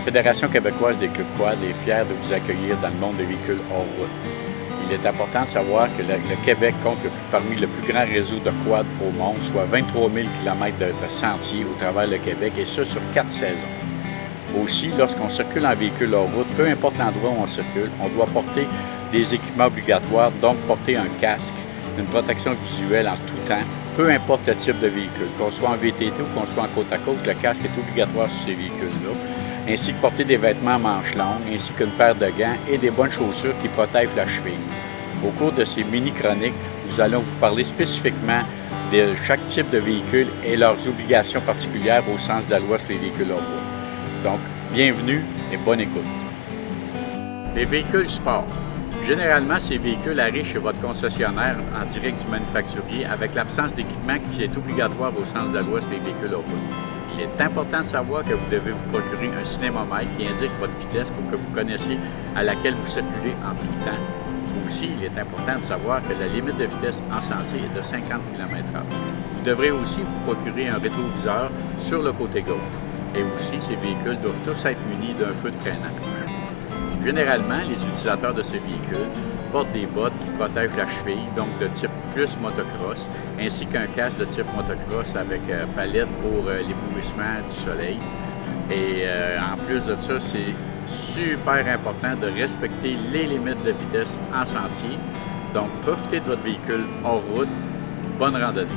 La Fédération québécoise des clubs quad est fière de vous accueillir dans le monde des véhicules hors route. Il est important de savoir que le Québec compte parmi le plus grand réseau de quad au monde, soit 23 000 km de sentiers au travers le Québec, et ce sur 4 saisons. Aussi, lorsqu'on circule en véhicule hors route, peu importe l'endroit où on circule, on doit porter des équipements obligatoires, donc porter un casque, une protection visuelle en tout temps, peu importe le type de véhicule, qu'on soit en VTT ou qu'on soit en côte à côte, le casque est obligatoire sur ces véhicules-là, ainsi que porter des vêtements à manches longues, ainsi qu'une paire de gants et des bonnes chaussures qui protègent la cheville. Au cours de ces mini-chroniques, nous allons vous parler spécifiquement de chaque type de véhicule et leurs obligations particulières au sens de la loi sur les véhicules hors route. Donc, bienvenue et bonne écoute. Les véhicules sport. Généralement, ces véhicules arrivent chez votre concessionnaire en direct du manufacturier avec l'absence d'équipement qui est obligatoire au sens de la loi sur les véhicules hors route. Il est important de savoir que vous devez vous procurer un cinémomètre qui indique votre vitesse pour que vous connaissiez à laquelle vous circulez en tout temps. Aussi, il est important de savoir que la limite de vitesse en sentier est de 50 km/h. Vous devrez aussi vous procurer un rétroviseur sur le côté gauche. Et aussi, ces véhicules doivent tous être munis d'un feu de freinage. Généralement, les utilisateurs de ces véhicules portent des bottes qui protègent la cheville, donc de type plus motocross, ainsi qu'un casque de type motocross avec palette pour l'éblouissement du soleil. Et en plus de ça, c'est super important de respecter les limites de vitesse en sentier. Donc, profitez de votre véhicule hors route. Bonne randonnée.